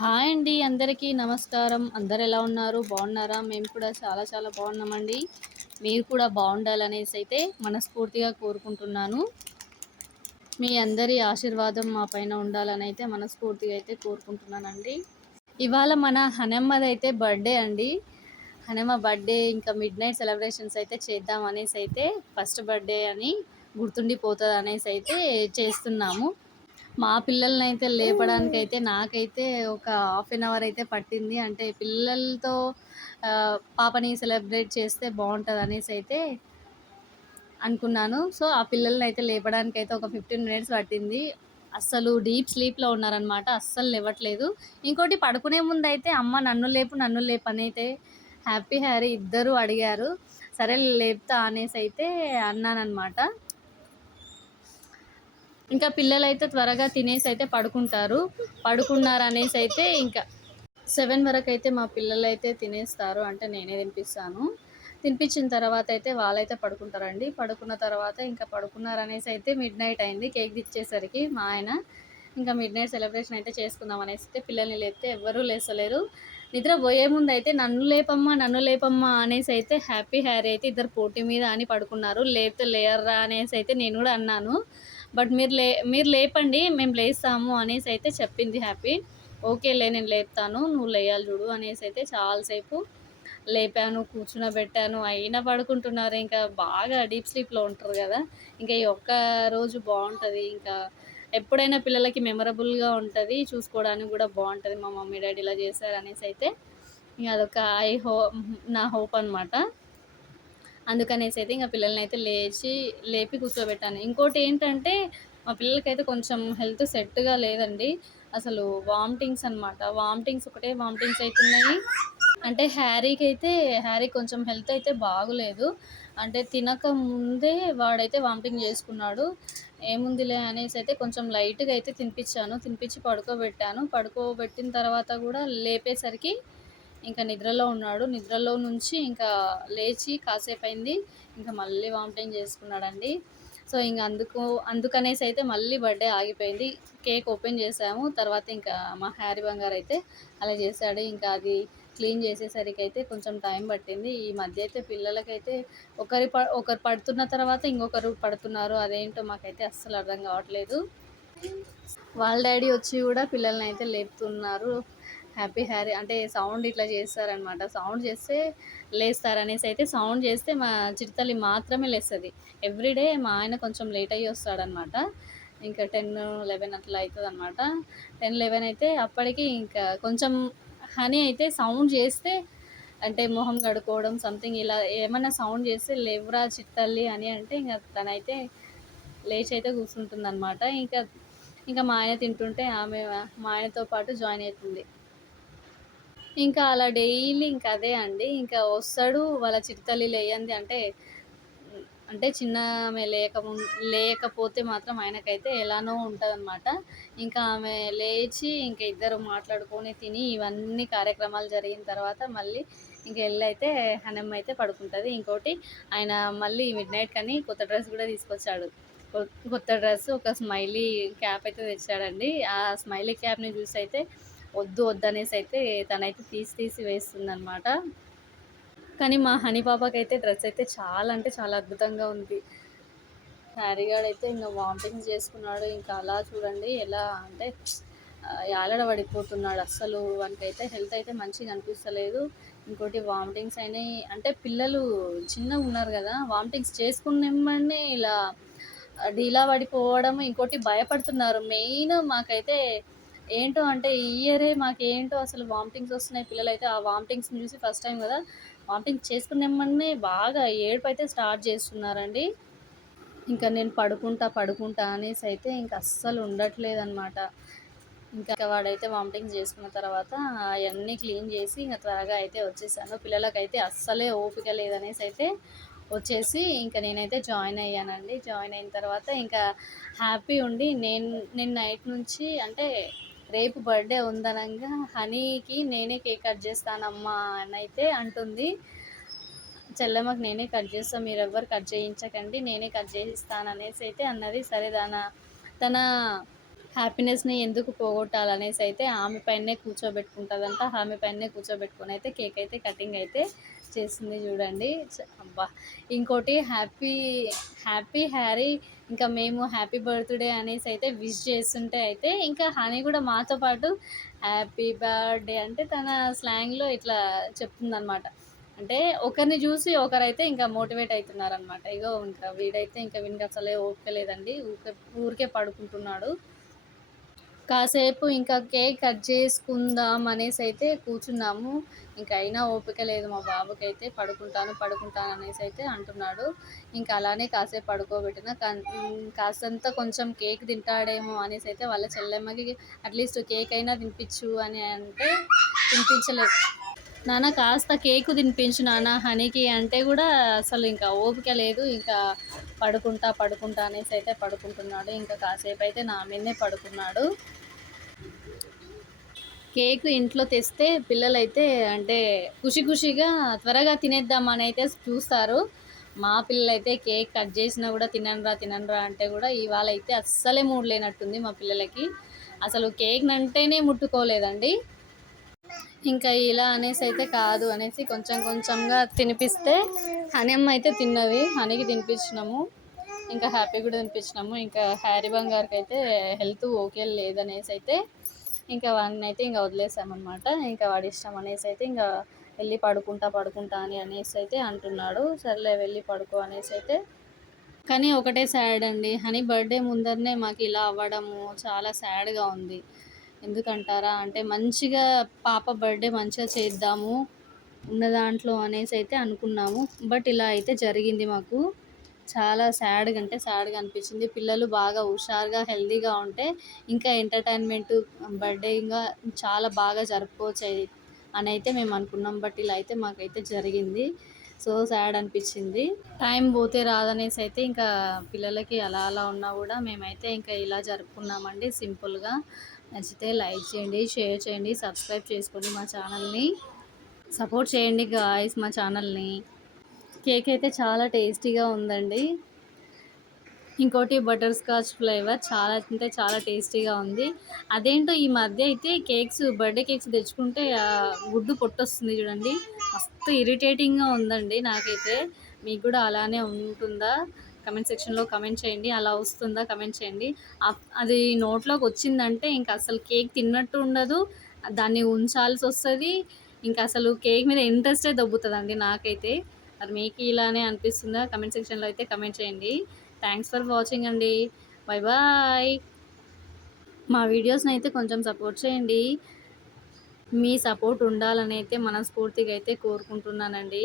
Hi అండి. అందరికీ నమస్కారం. అందరు ఎలా ఉన్నారు? బాగున్నారా? మేము కూడా చాలా చాలా బాగున్నామండి. మీరు కూడా బాగుండాలనేసి అయితే మనస్ఫూర్తిగా కోరుకుంటున్నాను. మీ అందరి ఆశీర్వాదం మా పైన ఉండాలని అయితే మనస్ఫూర్తిగా అయితే కోరుకుంటున్నానండి. ఇవాళ మన హనమ్మదైతే బర్త్‌డే అండి. హనమ్మ బర్త్‌డే ఇంకా మిడ్ నైట్ సెలబ్రేషన్స్ అయితే చేద్దాం అనేసి అయితే ఫస్ట్ బర్త్‌డే అని గుర్తుండిపోతది అనేసి అయితే చేస్తున్నాము. మా పిల్లలనైతే లేపడానికైతే నాకైతే ఒక హాఫ్ అన్ అవర్ అయితే పట్టింది. అంటే పిల్లలతో పాపని సెలబ్రేట్ చేస్తే బావుంటదనేసి అయితే అనుకున్నాను. సో, ఆ పిల్లలనైతే లేపడానికైతే ఒక 15 మినిట్స్ పట్టింది. అస్సలు డీప్ స్లీప్‌లో ఉన్నారనమాట. అస్సలు లెవ్వట్లేదు. ఇంకోటి పడుకునే ముందైతే అమ్మ నన్ను లేపు అనైతే హ్యాపీ, హ్యారీ ఇద్దరూ అడిగారు. సరే లేపుతా అనేసైతే అన్నాననమాట. ఇంకా పిల్లలైతే త్వరగా తినేసైతే పడుకుంటారు. పడుకున్నారనేసైతే ఇంకా 7 వరకైతే మా పిల్లలైతే తినేస్తారు. అంటే నేనే తినిపిస్తాను. తినిపించిన తర్వాత అయితే వాళ్ళైతే పడుకుంటారండి. పడుకున్న తర్వాత ఇంకా పడుకున్నారనేసైతే మిడ్‌నైట్ అయింది. కేక్ తెచ్చేసరికి మా ఆయన. ఇంకా మిడ్‌నైట్ సెలబ్రేషన్ అయితే చేసుకుందాం అనేసైతే పిల్లల్ని లేపితే ఎవ్వరూ లేస్తలేరు. నిద్రపోయే ముందయితే నన్ను లేపమ్మా అనేసైతే హ్యాపీ, హ్యారీ అయితే ఇద్దరు పోటీ మీద అని పడుకున్నారు. లేపితే లేయర్రా అనేసైతే నేను గూడా అన్నాను. బట్ మీరు లేపండి మేము లేస్తాము అనేసైతే చెప్పింది హ్యాపీ. ఓకేలే నేను లేపుతాను. నువ్వు లేయాలి జూడు అనేసైతే చాలా సేపు లేపాను, కూర్చునబెట్టాను. అయినా పడుకుంటున్నారు. ఇంకా బాగా డీప్ స్లీప్‌లో ఉంటారు గదా! ఇంకా ఈ ఒక్క రోజు బావుంటది. ఇంకా ఎప్పుడైనా పిల్లలకి మెమరబుల్‌గా ఉంటది. చూసుకోవడానికి గూడా బావుంటది. మా మమ్మీ, డ్యాడీ ఇలా చేశారనేసైతే ఇంగ అదొక నా హోప్ అనమాట. అందుకనేసైతే ఇంక పిల్లలనైతే లేపి కూర్చోబెట్టాను. ఇంకోటేంటంటే, మా పిల్లలకైతే కొంచెం హెల్త్ సెట్‌గా లేదండి. అసలు వామిటింగ్స్ అనమాట. ఒకటే వామిటింగ్స్ అయితున్నాయి. అంటే హ్యారీ కొంచెం హెల్త్ అయితే బాగోలేదు. అంటే తినక ముందే వాడైతే వామిటింగ్ చేసుకున్నాడు. ఏముందిలే అనేసైతే కొంచెం లైట్‌గా అయితే తినిపిచ్చాను. తినిపిచ్చి పడుకోబెట్టాను. పడుకోబెట్టిన తర్వాత గూడా లేపేసరికి ఇంకా నిద్రలో ఉన్నాడు. నిద్రలో నుంచి ఇంకా లేచి కాసేపయింది. ఇంకా మళ్ళీ వామిటింగ్ చేసుకున్నాడండి. సో, ఇంగ అందుకనేసైతే మళ్ళీ బర్త్‌డే ఆగిపోయింది. కేక్ ఓపెన్ చేసాము. తర్వాత ఇంకా మా హ్యారీ బంగారయితే అలా చేశాడు. ఇంకా అది క్లీన్ చేసేసరికయితే కొంచెం టైం పట్టింది. ఈ మధ్య అయితే పిల్లలకైతే ఒకరు పడుతున్న తర్వాత ఇంకొకరు పడుతున్నారు. అదేంటో మాకైతే అస్సలు అర్థం కావట్లేదు. వాళ్ళ డ్యాడీ వచ్చి గూడా పిల్లలనైతే లేపుతున్నారు. హ్యాపీ, హ్యారీ అంటే సౌండ్ ఇట్లా చేస్తారనమాట. సౌండ్ చేస్తే లేస్తారనేసైతే సౌండ్ చేస్తే మా చిట్టి మాత్రమే లేస్తది. ఎవ్రీడే మా ఆయన కొంచెం లేట్ అయ్యి వస్తాడనమాట. ఇంకా 10, 11 అట్లా అయితదనమాట. 10, 11 అయితే అప్పటికి ఇంకా కొంచెం హనీ అయితే సౌండ్ చేస్తే అంటే మొహం కడుక్కోవడం సంథింగ్ ఇలా ఏమన్నా సౌండ్ చేస్తే లేవురా చిట్టి అని అంటే ఇంక తనైతే లేచయితే కూర్చుంటుందనమాట. ఇంకా మా ఆయన తింటుంటే ఆమె మా ఆయనతో పాటు జాయిన్ అయితుంది. ఇంకా అలా డైలీ ఇంకా అదే అండి. ఇంకా వస్తాడు వాళ్ళ చిట్టి తల్లి లేయంది అంటే అంటే చిన్నామె లేకపోతే మాత్రం ఆయనకైతే ఎలానో ఉంటదనమాట. ఇంకా ఆమె లేచి ఇంక ఇద్దరు మాట్లాడుకొని తిని ఇవన్నీ కార్యక్రమాలు జరిగిన తర్వాత మళ్ళీ ఇంక ఎళ్ళైతే హనమ్మ అయితే పడుకుంటది. ఇంకోటి ఆయన మళ్ళీ మిడ్‌నైట్‌కని కొత్త డ్రెస్ గూడా తీసుకొచ్చాడు. కొత్త డ్రెస్ ఒక స్మైలీ క్యాప్ అయితే తెచ్చాడండి. ఆ స్మైలీ క్యాప్‌ని చూసైతే వద్దనేసైతే తనైతే తీసి వేస్తుందనమాట. కానీ మా హనీ పాపకైతే డ్రెస్ అయితే చాలా అంటే చాలా అద్భుతంగా ఉంది. హ్యారీ గాడైతే ఇంక వామిటింగ్స్ చేసుకున్నాడు. ఇంకా అలా చూడండి ఎలా అంటే యాలడ పడిపోతున్నాడు. అస్సలు వానికైతే హెల్త్ అయితే మంచిగా అనిపిస్తలేదు. ఇంకోటి వామిటింగ్స్ అయినాయి. అంటే పిల్లలు చిన్నగున్నారు గదా! వామిటింగ్స్ చేసుకున్నెమ్మటనే ఇలా డీలా పడిపోవడం, ఇంకోటి భయపడుతున్నారు. మెయిన్ మాకైతే ఏంటో అంటే ఈ ఇయరే మాకేంటో అసలు వామిటింగ్స్ వస్తున్నాయి. పిల్లలైతే ఆ వామిటింగ్స్‌ని చూసి ఫస్ట్ టైమ్ గదా! వామిటింగ్ చేసుకున్నెమ్మటనే బాగా ఏడుపైతే స్టార్ట్ చేస్తున్నారండి. ఇంకా నేను పడుకుంటా అనేసైతే ఇంక అస్సలు ఉండట్లేదనమాట. ఇంకా వాడైతే వామిటింగ్స్ చేసుకున్న తర్వాత అయన్నీ క్లీన్ చేసి ఇంక త్వరగా అయితే వచ్చేసాను. పిల్లలకైతే అస్సలే ఓపిక లేదనేసైతే వచ్చేసి ఇంక నేనైతే జాయిన్ అయ్యానండి. జాయిన్ అయిన తర్వాత ఇంకా హ్యాపీ ఉండి నేను నైట్ నుంచి అంటే రేపు బర్త్‌డే ఉందనంగా హనీకి నేనే కేక్ కట్ చేస్తానమ్మా అనైతే అంటుంది. చెల్లెమ్మకి నేనే కట్ చేస్తా మీరెవ్వరు కట్ చేయించకండి నేనే కట్ చేయిస్తాననేసి అయితే అన్నది. సరే తన హ్యాపీనెస్‌ని ఎందుకు పోగొట్టాలనేసి అయితే ఆమె పైనే కూర్చోబెట్టుకుంటదంట. ఆమె పైనే కూర్చోబెట్టుకొని అయితే కేక్ అయితే కటింగ్ అయితే చేస్తుంది చూడండి. అబ్బా! ఇంకోటి హ్యాపీ హ్యారీ ఇంకా మేము హ్యాపీ బర్త్‌డే అనేసి అయితే విష్ చేస్తుంటే అయితే ఇంకా హనీ కూడా మాతో పాటు హ్యాపీ బర్త్‌డే అంటే తన స్లాంగ్‌లో ఇట్లా చెప్తుందనమాట. అంటే ఒకరిని జూసి ఒకరైతే ఇంకా మోటివేట్ అయితున్నారనమాట. ఇగో ఇంకా వీడైతే ఇంకా వీనికి అసలే ఓపిక లేదండి. ఊరికే పడుకుంటున్నాడు. కాసేపు ఇంకా కేక్ కట్ చేసుకుందాం అనేసైతే కూర్చున్నాము. ఇంక అయినా ఓపిక లేదు మా బాబుకైతే. పడుకుంటాను అనేసైతే అంటున్నాడు. ఇంకా అలానే కాసేపు పడుకోబెట్టిన. కాస్తంత కొంచెం కేక్ తింటాడేమో అనేసైతే వాళ్ళ చెల్లెమ్మకి అట్‌లీస్ట్ కేక్ అయినా తినిపిచ్చు అని అంటే తినిపించలేదు. నాన్న కాస్త కేకు తినిపించు నాన్న హనీకి అంటే కూడా అసలు ఇంకా ఓపిక లేదు. ఇంకా పడుకుంటా అనేసి అయితే పడుకుంటున్నాడు. ఇంకా కాసేపు అయితే నా మీదనే పడుకున్నాడు. కేక్ ఇంట్లో తెస్తే పిల్లలైతే అంటే ఖుషిగా త్వరగా తినేద్దామని అయితే చూస్తారు. మా పిల్లలైతే కేక్ కట్ చేసినా కూడా తిననురా అంటే కూడా ఇవాళ అయితే అస్సలే మూడ్ లేనట్టుంది మా పిల్లలకి. అసలు కేక్‌నంటేనే ముట్టుకోలేదండి. ఇంకా ఇలా అనేసి అయితే కాదు అనేసి కొంచెంగా తినిపిస్తే హనమ్మ అయితే తిన్నది. హనీకి తినిపించినాము. ఇంకా హ్యాపీ కూడా తినిపించినాము. ఇంకా హ్యారీ బంగార్‌కి అయితే హెల్త్ ఓకే లేదనేసి అయితే ఇంకా వాడినైతే ఇంక వదిలేసామనమాట. ఇంకా వాడి ఇష్టం అనేసి అయితే ఇంకా వెళ్ళి పడుకుంటా అనేసి అయితే అంటున్నాడు. సర్లే వెళ్ళి పడుకో అనేసి అయితే కానీ ఒకటే సాడ్ అండి. హనీ బర్త్‌డే ముందరనే మాకు ఇలా అవ్వడము చాలా సాడ్‌గా ఉంది. ఎందుకంటారా? అంటే మంచిగా పాప బర్త్‌డే మంచిగా చేద్దాము ఉన్న దాంట్లో అనేసి అయితే అనుకున్నాము. బట్ ఇలా అయితే జరిగింది మాకు. చాలా సాడ్‌గా అంటే సాడ్‌గా అనిపించింది. పిల్లలు బాగా హుషారుగా, హెల్తీగా ఉంటే ఇంకా ఎంటర్‌టైన్‌మెంట్ బర్త్‌డే ఇంగా చాలా బాగా జరుపుకోవచ్చు అని అయితే మేము అనుకున్నాం. బట్ ఇలా అయితే మాకైతే జరిగింది. సో సాడ్ అనిపించింది. టైం పోతే రాదనేసి అయితే ఇంకా పిల్లలకి అలా ఉన్నా కూడా మేమైతే ఇంకా ఇలా జరుపుకున్నామండి సింపుల్‌గా. నచ్చితే లైక్ చేయండి, షేర్ చేయండి, సబ్స్క్రైబ్ చేసుకోండి మా ఛానల్‌ని. సపోర్ట్ చేయండి గాయ్స్ మా ఛానల్‌ని. కేక్ అయితే చాలా టేస్టీగా ఉందండి. ఇంకోటి బటర్ స్కాచ్ ఫ్లేవర్ చాలా అంటే చాలా టేస్టీగా ఉంది. అదేంటో ఈ మధ్య అయితే బర్త్‌డే కేక్స్ తెచ్చుకుంటే గుడ్డు పొట్టొస్తుంది చూడండి. మస్తు ఇరిటేటింగ్‌గా ఉందండి నాకైతే. మీకు కూడా అలానే ఉంటుందా? కమెంట్ సెక్షన్‌లో కమెంట్ చేయండి. అలా వస్తుందా కమెంట్ చేయండి. అది నోట్లోకి వచ్చిందంటే ఇంక అసలు కేక్ తిన్నట్టు ఉండదు. దాన్ని ఉంచాల్సొస్తది. ఇంకా అసలు కేక్ మీద ఇంట్రెస్టే దొబ్బుతదండి నాకైతే. మరి మీకు ఇలానే అనిపిస్తుందా? కమెంట్ సెక్షన్‌లో అయితే కమెంట్ చేయండి. థ్యాంక్స్ ఫర్ వాచింగ్ అండి. బాయ్. మా వీడియోస్‌ని అయితే కొంచెం సపోర్ట్ చేయండి. మీ సపోర్ట్ ఉండాలని అయితే మనస్ఫూర్తిగా అయితే కోరుకుంటున్నానండి.